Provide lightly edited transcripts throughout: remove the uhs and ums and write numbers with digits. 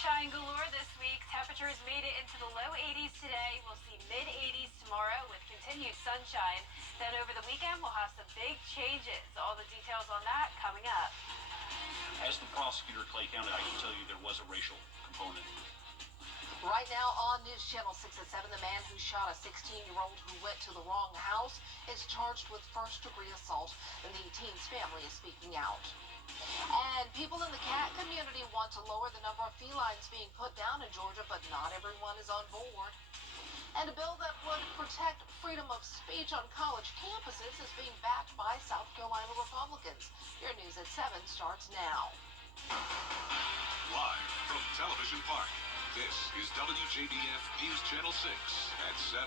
Sunshine galore this week. Temperatures made it into the low 80s today. We'll see mid-80s tomorrow with continued sunshine. Then over the weekend, we'll have some big changes. All the details on that coming up. As the prosecutor, Clay County, I can tell you there was a racial component. Right now on News Channel 6 at 7, the man who shot a 16-year-old who went to the wrong house is charged with first-degree assault, and the teen's family is speaking out. And people in the cat community want to lower the number of felines being put down in Georgia, but not everyone is on board. And a bill that would protect freedom of speech on college campuses is being backed by South Carolina Republicans. Your News at 7 starts now. Live from Television Park, this is WJBF News Channel 6 at 7.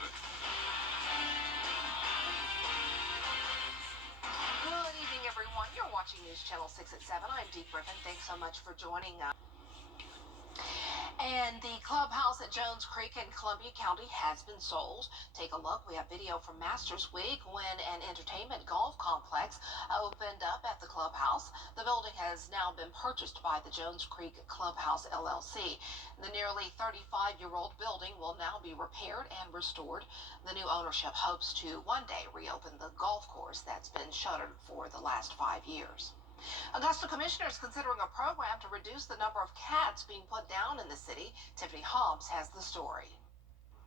Good evening, everyone. You're watching News Channel 6 at 7. I'm Dee Griffin. Thanks so much for joining us. And the clubhouse at Jones Creek in Columbia County has been sold. Take a look. We have video from Masters Week when an entertainment golf complex opened up at the clubhouse. The building has now been purchased by the Jones Creek Clubhouse LLC. The nearly 35-year-old building will now be repaired and restored. The new ownership hopes to one day reopen the golf course that's been shuttered for the last 5 years. Augusta commissioners considering a program to reduce the number of cats being put down in the city. Tiffany Hobbs has the story.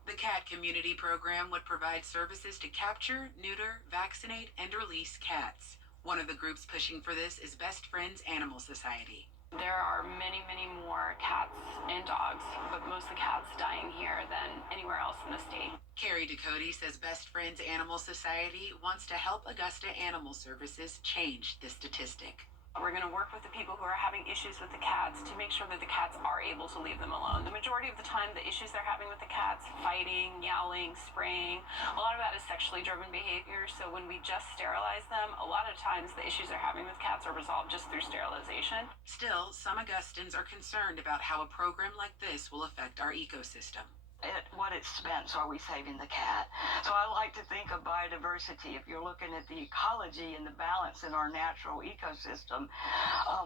The CAT community program would provide services to capture, neuter, vaccinate, and release cats. One of the groups pushing for this is Best Friends Animal Society. There are many, many more cats and dogs, but most of the cats dying here than anywhere else in the state. Carrie Ducote says Best Friends Animal Society wants to help Augusta Animal Services change this statistic. We're going to work with the people who are having issues with the cats to make sure that the cats are able to leave them alone. The majority of the time, the issues they're having with the cats, fighting, yowling, spraying, a lot of that is sexually driven behavior. So when we just sterilize them, a lot of times the issues they're having with cats are resolved just through sterilization. Still, some Augustans are concerned about how a program like this will affect our ecosystem. At what expense are we saving the cat? So I like to think of biodiversity. If you're looking at the ecology and the balance in our natural ecosystem,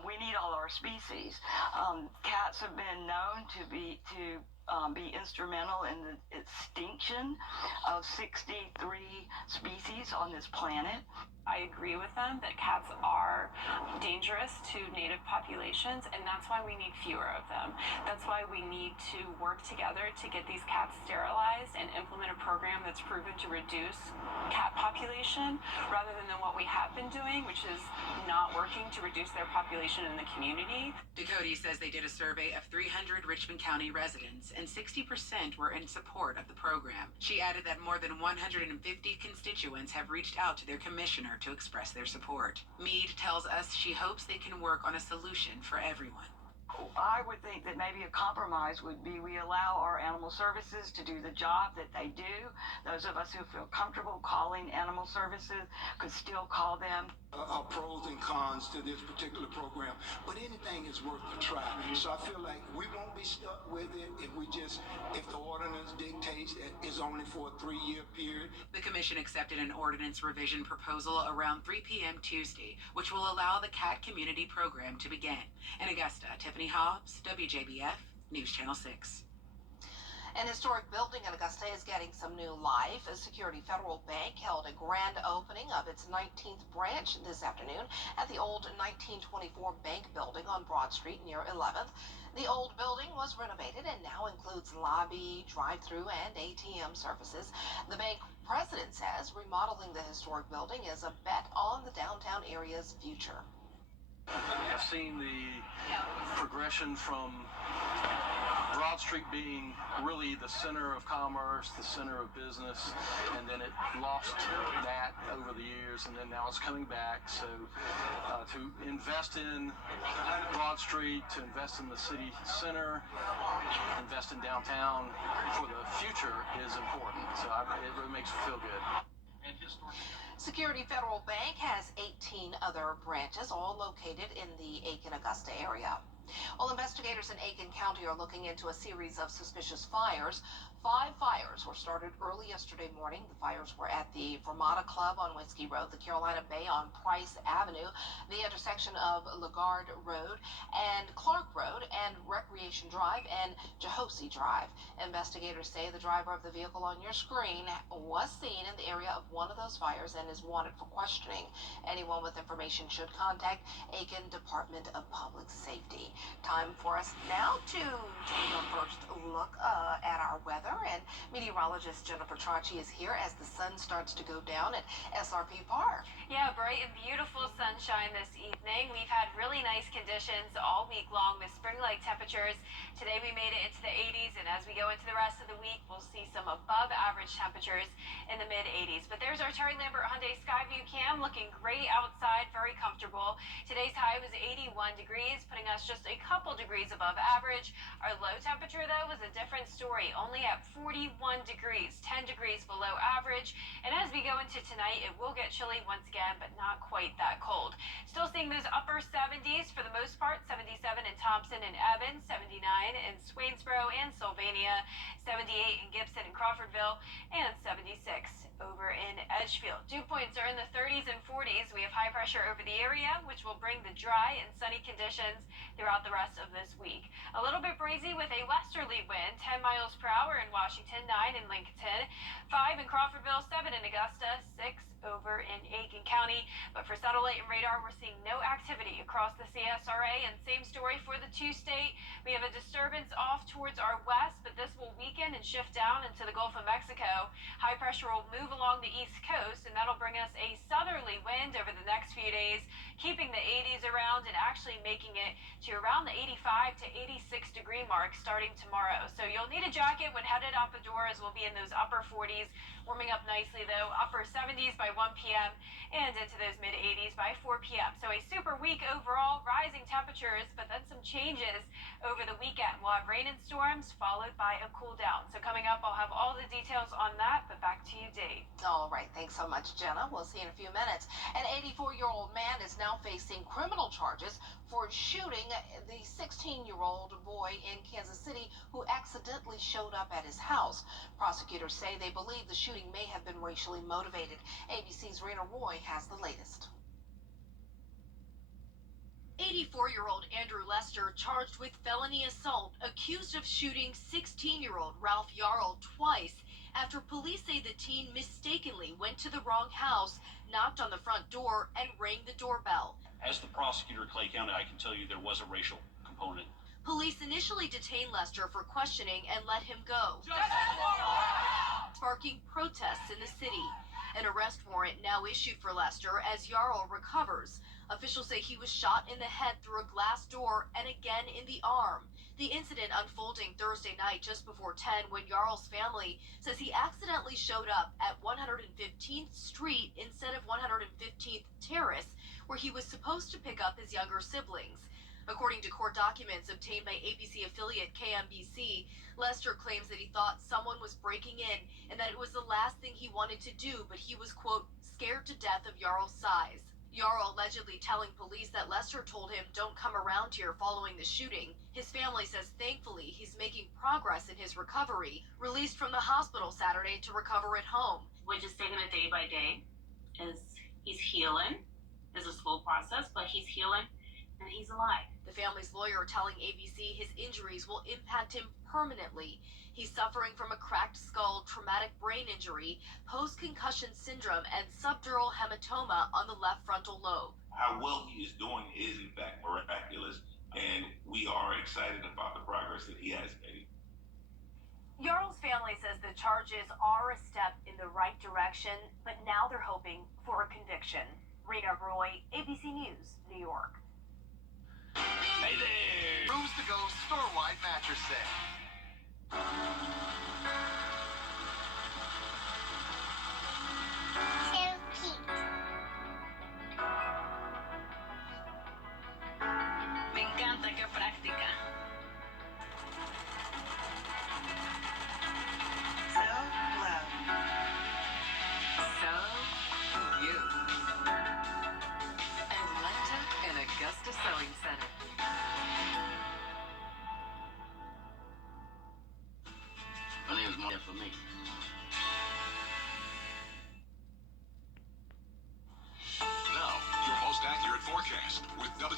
we need all our species. Cats have been known to be instrumental in the extinction of 63 species on this planet. I agree with them that cats are dangerous to native populations, and that's why we need fewer of them. That's why we need to work together to get these cats sterilized and implement a program that's proven to reduce cat population rather than what we have been doing, which is not working to reduce their population in the community. Ducote says they did a survey of 300 Richmond County residents, and 60% were in support of the program. She added that more than 150 constituents have reached out to their commissioner to express their support. Meade tells us she hopes they can work on a solution for everyone. I would think that maybe a compromise would be we allow our animal services to do the job that they do. Those of us who feel comfortable calling animal services could still call them. Pros and cons to this particular program, but anything is worth a try. So I feel like we won't be stuck with it if the ordinance dictates that it's only for a 3-year period. The commission accepted an ordinance revision proposal around 3 p.m. Tuesday, which will allow the CAT community program to begin. In Augusta, Tiffany Hobbs, WJBF, News Channel 6. An historic building in Augusta is getting some new life. A Security Federal Bank held a grand opening of its 19th branch this afternoon at the old 1924 bank building on Broad Street near 11th. The old building was renovated and now includes lobby, drive-through, and ATM services. The bank president says remodeling the historic building is a bet on the downtown area's future. I've seen the progression from Broad Street being really the center of commerce, the center of business, and then it lost that over the years, and then now it's coming back. So to invest in Broad Street, to invest in the city center, invest in downtown for the future is important. So it really makes me feel good. Security Federal Bank has 18 other branches, all located in the Aiken-Augusta area. Well, investigators in Aiken County are looking into a series of suspicious fires 5 fires were started early yesterday morning. The fires were at the Vermont Club on Whiskey Road, the Carolina Bay on Price Avenue, the intersection of Lagarde Road and Clark Road, and Recreation Drive and Jehosi Drive. Investigators say the driver of the vehicle on your screen was seen in the area of one of those fires and is wanted for questioning. Anyone with information should contact Aiken Department of Public Safety. Time for us now to take a first look at our weather. And meteorologist Jennifer Tracci is here as the sun starts to go down at SRP Park. Yeah, bright and beautiful sunshine this evening. We've had really nice conditions all week long with spring-like temperatures. Today we made it into the 80s, and as we go into the rest of the week, we'll see some above average temperatures in the mid-80s. But there's our Terry Lambert Hyundai Skyview cam, looking great outside, very comfortable. Today's high was 81 degrees, putting us just a couple degrees above average. Our low temperature, though, was a different story, only at 41 degrees, 10 degrees below average. And as we go into tonight, it will get chilly once again, but not quite that cold. Still seeing those upper 70s for the most part, 77 in Thompson and Evans, 79 in Swainsboro and Sylvania, 78 in Gibson and Crawfordville, and 76 over in Edgefield. Dew points are in the 30s and 40s. We have high pressure over the area, which will bring the dry and sunny conditions throughout the rest of this week. A little bit breezy with a westerly wind, 10 miles per hour in Washington, 9 in Lincoln, 5 in Crawfordville, 7 in Augusta, 6 over in Aiken County. But for satellite and radar, we're seeing no activity across the CSRA, and same story for the two-state. We have a disturbance off towards our west, but this will weaken and shift down into the Gulf of Mexico. High pressure will move along the east coast, and that'll bring us a southerly wind over the next few days, keeping the 80s around and actually making it to around the 85 to 86 degree mark starting tomorrow. So you'll need a jacket when headed out the door, as we'll be in those upper 40s. Warming up nicely, though, upper 70s by 1 p.m. and into those mid-80s by 4 p.m. So a super week overall, rising temperatures, but then some changes over the weekend. We'll have rain and storms followed by a cool down. So coming up, I'll have all the details on that, but back to you, Dave. All right, thanks so much, Jenna. We'll see you in a few minutes. An 84-year-old man is now facing criminal charges for shooting the 16-year-old boy in Kansas City who accidentally showed up at his house. Prosecutors say they believe the shooting may have been racially motivated. ABC's Rena Roy has the latest. 84-year-old Andrew Lester charged with felony assault, accused of shooting 16-year-old Ralph Yarl twice after police say the teen mistakenly went to the wrong house, knocked on the front door, and rang the doorbell. As the prosecutor in Clay County, I can tell you there was a racial component. Police initially detained Lester for questioning and let him go, sparking protests in the city. An arrest warrant now issued for Lester as Yarl recovers. Officials say he was shot in the head through a glass door and again in the arm. The incident unfolding Thursday night just before 10 when Yarl's family says he accidentally showed up at 115th Street instead of 115th Terrace, where he was supposed to pick up his younger siblings. According to court documents obtained by ABC affiliate KMBC, Lester claims that he thought someone was breaking in and that it was the last thing he wanted to do, but he was, quote, scared to death of Yarl's size. Yarl allegedly telling police that Lester told him don't come around here following the shooting. His family says thankfully he's making progress in his recovery, released from the hospital Saturday to recover at home. We're just taking it day by day as he's healing. It's a slow process, but he's healing and he's alive. The family's lawyer telling ABC his injuries will impact him permanently. He's suffering from a cracked skull, traumatic brain injury, post-concussion syndrome, and subdural hematoma on the left frontal lobe. How well he is doing is, in fact, miraculous, and we are excited about the progress that he has made. Yarl's family says the charges are a step in the right direction, but now they're hoping for a conviction. Rena Roy, ABC News, New York. Hey there! Rooms to go store-wide mattress set. So cute. Me encanta, qué práctica. So low. So you. Atlanta and Augusta Sewing Center. My name is Mark.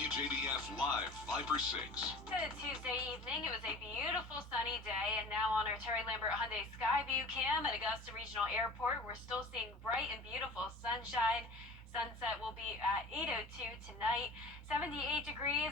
WJBF Live Viper 6. Good Tuesday evening. It was a beautiful sunny day, and now on our Terry Lambert Hyundai Skyview cam at Augusta Regional Airport, we're still seeing bright and beautiful sunshine. Sunset will be at 8:02 tonight. 78 degrees.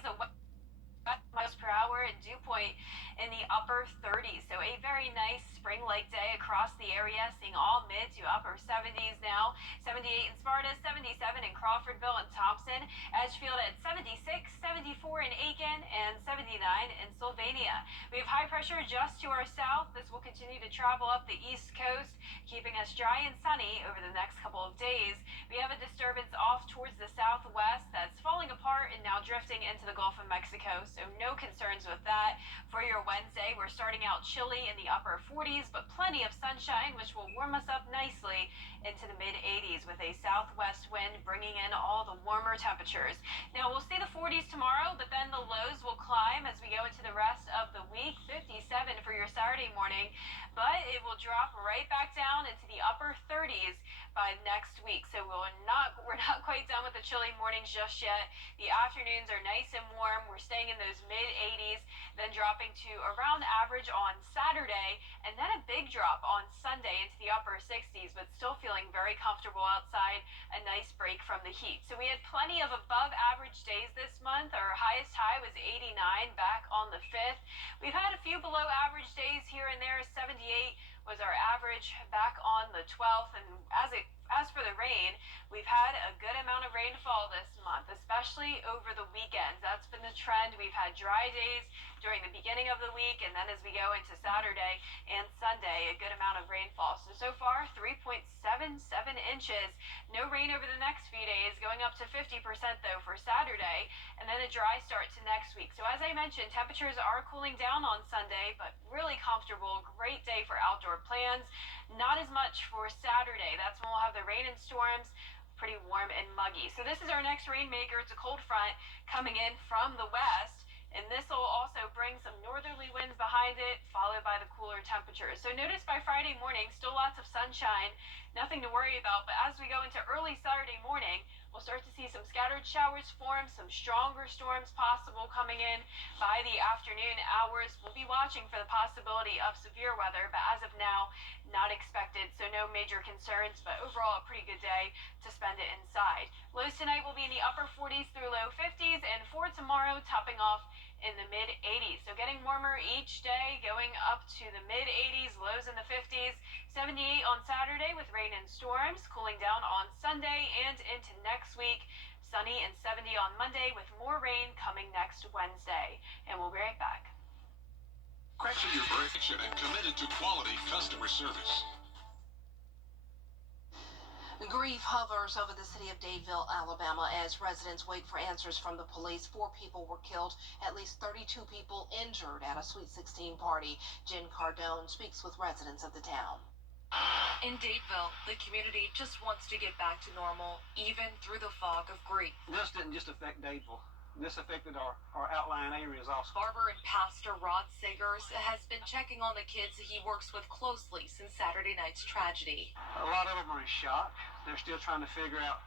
Miles per hour at dew point in the upper 30s. So a very nice spring-like day across the area, seeing all mid to upper 70s now. 78 in Sparta, 77 in Crawfordville and Thompson. Edgefield at 76, 74 in Aiken, and 79 in Sylvania. We have high pressure just to our south. This will continue to travel up the east coast, keeping us dry and sunny over the next couple of days. We have a disturbance off towards the southwest that's falling apart and now drifting into the Gulf of Mexico. So no concerns with that. For your Wednesday, we're starting out chilly in the upper 40s, but plenty of sunshine, which will warm us up nicely into the mid-80s with a southwest wind bringing in all the warmer temperatures. Now, we'll see the 40s tomorrow, but then the lows will climb as we go into the rest of the week. 57 for your Saturday morning, but it will drop right back down into the upper 30s by next week. So we're not quite done with the chilly mornings just yet. The afternoons are nice and warm. We're staying in those mid-80s, then dropping to around average on Saturday, and then a big drop on Sunday into the upper 60s, but still feeling very comfortable outside. A nice break from the heat. So we had plenty of above average days this month. Our highest high was 89 back on the 5th. We've had a few below average days here and there. 78 was our average back on the 12th. And as for the rain, we've had a good amount of rainfall this month, especially over the weekends. That's been the trend. We've had dry days during the beginning of the week, and then as we go into Saturday and Sunday, a good amount of rainfall. So far, 3.77 inches. No rain over the next few days, going up to 50% though for Saturday, and then a dry start to next week. So as I mentioned, temperatures are cooling down on Sunday, but really comfortable. Great day for outdoor plans. Not as much for Saturday. That's when we'll have the rain and storms. Pretty warm and muggy. So this is our next rainmaker. It's a cold front coming in from the west, and this will also bring some northerly winds behind it, followed by the cooler temperatures. So notice by Friday morning, still lots of sunshine, nothing to worry about. But as we go into early Saturday morning, we'll start to see some scattered showers form, some stronger storms possible coming in by the afternoon hours. We'll be watching for the possibility of severe weather, but as of now, not expected. So no major concerns, but overall a pretty good day to spend it inside. Lows tonight will be in the upper 40s through low 50s, and for tomorrow, topping off in the mid-80s. So getting warmer each day, going up to the mid-80s, lows in the 50s. 78 on Saturday with rain and storms, cooling down on Sunday and into next week. Sunny and 70 on Monday with more rain coming next Wednesday. And we'll be right back. Crashing your brakes and committed to quality customer service. Grief hovers over the city of Dadeville, Alabama, as residents wait for answers from the police. 4 people were killed, at least 32 people injured at a Sweet 16 party. Jen Cardone speaks with residents of the town. In Dadeville, the community just wants to get back to normal, even through the fog of grief. This didn't just affect Dadeville. This affected our outlying areas also. Barber and Pastor Rod Sagers has been checking on the kids he works with closely since Saturday night's tragedy. A lot of them are in shock. They're still trying to figure out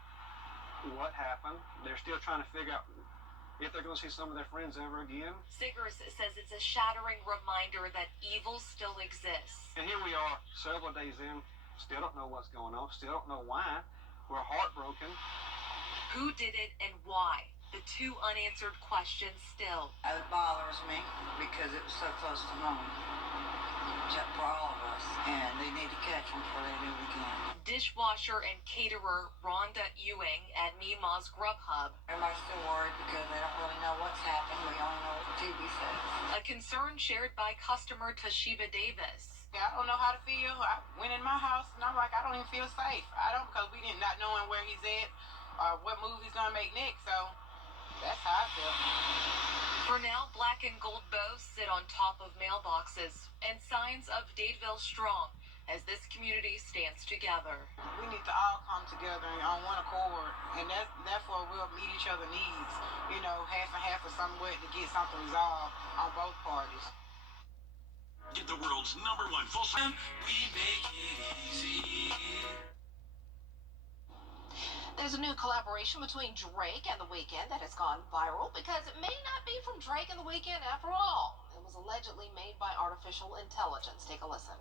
what happened. They're still trying to figure out if they're going to see some of their friends ever again. Sagers says it's a shattering reminder that evil still exists. And here we are, several days in, still don't know what's going on, still don't know why. We're heartbroken. Who did it and why? The 2 unanswered questions still. It bothers me because it was so close to home for all of us, and they need to catch them before they do it again. Dishwasher and caterer Rhonda Ewing at Mima's Grub Hub. Everybody's still worried because they don't really know what's happened. We only know what the TV says. A concern shared by customer Toshiba Davis. I don't know how to feel. I went in my house and I'm like, I don't even feel safe. I don't, because we did not knowing where he's at or what move he's gonna make next. So that's how I feel. For now, black and gold bows sit on top of mailboxes and signs of Dadeville strong as this community stands together. We need to all come together and on one accord, and therefore we'll meet each other's needs. You know, half and half or somewhat to get something resolved on both parties. Get the world's #1 full time. We make it easy. There's a new collaboration between Drake and The Weeknd that has gone viral because it may not be from Drake and The Weeknd after all. It was allegedly made by artificial intelligence. Take a listen.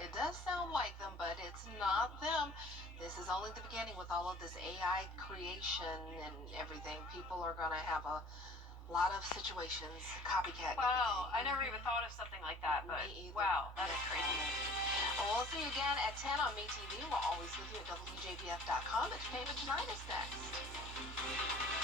It does sound like them, but it's not them. This is only the beginning with all of this AI creation and everything. People are going to have a lot of situations, copycat. Wow, I never even thought of something like that, but wow, that is crazy. Well, we'll see you again at 10 on MeTV. We're always with you at WJBF.com. Entertainment Tonight is next.